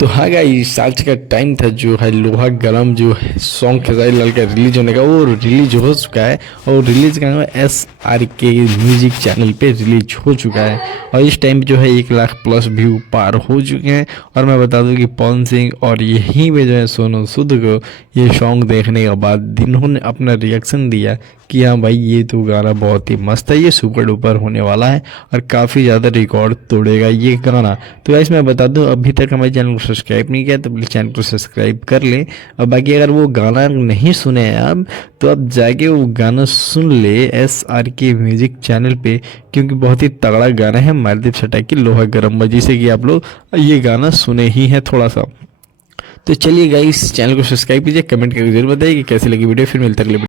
तो हाँ गाइस, आज का टाइम था जो है लोहा गरम जो है सॉन्ग खेसारी लाल का रिलीज होने का, वो रिलीज हो चुका है। और रिलीज का SRK म्यूजिक चैनल पे रिलीज हो चुका है। और इस टाइम पे जो है 1 लाख प्लस व्यू पार हो चुके हैं। और मैं बता दूं कि पवन सिंह और यहीं पे जो है सोनू सूद को ये सॉन्ग देखने के बाद इन्होंने अपना रिएक्शन दिया कि हाँ भाई ये तो गाना बहुत ही मस्त है, ये सुपर डुपर होने वाला है और काफ़ी ज़्यादा रिकॉर्ड तोड़ेगा ये गाना। तो गाइस मैं बता दूं, अभी तक हमारे चैनल को सब्सक्राइब नहीं किया तो प्लीज़ चैनल को सब्सक्राइब कर लें। और बाकी अगर वो गाना नहीं सुने हैं आप, तो आप जाके वो गाना सुन ले SRK म्यूजिक चैनल पे, क्योंकि बहुत ही तगड़ा गाना है मालदीप सटाई की लोहा गरम, जिसे कि आप लोग ये गाना सुने ही हैं थोड़ा सा। तो चलिए गाइस, चैनल को सब्सक्राइब कीजिए, कमेंट करके जरूर बताइए कि कैसी लगी वीडियो। फिर मिलते हैं अगले